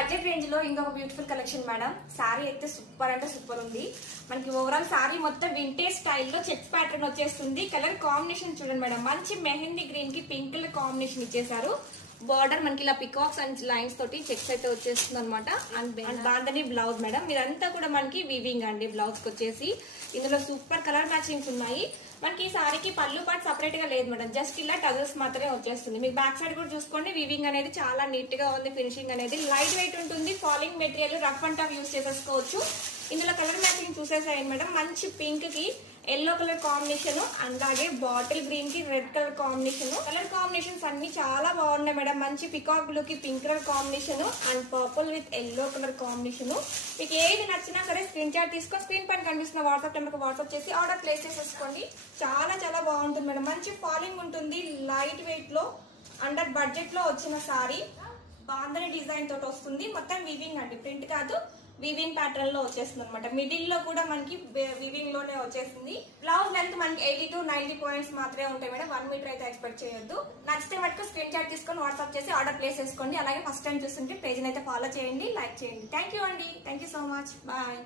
Budget range లో ఇంకొక beautiful collection madam. Sorry అయితే సూపర్ అంటే సూపర్ ఉంది. మనకి ఓవరాల్ సారీ మొత్తం వింటేజ్ స్టైల్లో చెక్స్ ప్యాటర్న్ వచ్చేస్తుంది. కలర్ కాంబినేషన్ చూడండి మేడం, మంచి మెహందీ గ్రీన్ కి పింక్ కలర్ కాంబినేషన్ ఇచ్చేసారు. బార్డర్ మనకి ఇలా పికాక్స్ అండ్ లైన్స్ తోటి చెక్స్ అయితే వచ్చేస్తుంది అనమాట. అండ్ బాందని బ్లౌజ్ మేడం, ఇదంతా కూడా మనకి వీవింగ్ అండి. బ్లౌజ్ కి వచ్చేసి ఇందులో సూపర్ కలర్ మ్యాచింగ్స్ ఉన్నాయి. మనకి ఈ సారీకి పళ్ళు పాటు సపరేట్ గా లేదు మేడం, జస్ట్ ఇలా టజల్స్ మాత్రమే వచ్చేస్తుంది. మీకు బ్యాక్ సైడ్ కూడా చూసుకోండి, వీవింగ్ అనేది చాలా నీట్ గా ఉంది. ఫినిషింగ్ అనేది లైట్ వెయిట్ ఉంటుంది. Falling material rough and tough use చేసేసుకోవచ్చు. ఇందులో కలర్ మ్యాచింగ్ చూసేసాయండి మేడం, మంచి పింక్ కి ఎల్లో కలర్ కాంబినేషన్, అలాగే బాటిల్ గ్రీన్ కి red colour combination. Colour combinations అన్ని చాలా బాగున్నాయి మేడం. మంచి పికాక్ బ్లూ కి pink colour combination and purple with yellow colour combination. మీకు ఏది నచ్చినా సరే స్క్రీన్ షాట్ తీసుకొని స్క్రీన్ పైన కనిపిస్తున్న వాట్సాప్ నెంబర్కి వాట్సాప్ చేసి ఆర్డర్ ప్లేస్ చేసేసుకోండి. చాలా చాలా బాగుంటుంది మేడం. మంచి ఫాలింగ్ ఉంటుంది, లైట్ వెయిట్ లో అండర్ బడ్జెట్ లో వచ్చిన సారీ. బాందని డిజైన్ తోటి వస్తుంది. మొత్తం వీవింగ్ అండి, ప్రింట్ కాదు, వీవింగ్ ప్యాటర్న్ లో వచ్చేస్తుంది అనమాట. మిడిల్ లో కూడా మనకి వీవింగ్ లోనే వచ్చేసింది. బ్లౌజ్ లెంత్ మనకి 80 to 90 పాయింట్స్ మాత్రమే ఉంటాయి మేడం. 1 మీటర్ అయితే ఎక్స్పెక్ట్ చేయొద్దు. నచ్చితే మటుకు స్క్రీన్ షాట్ తీసుకొని వాట్సాప్ చేసి ఆర్డర్ ప్లేస్ చేసుకోండి. అలాగే ఫస్ట్ టైం చూస్తుంటే పేజ్ అయితే ఫాలో చేయండి, లైక్ చేయండి. థ్యాంక్ యూ అండి, thank you so much, bye.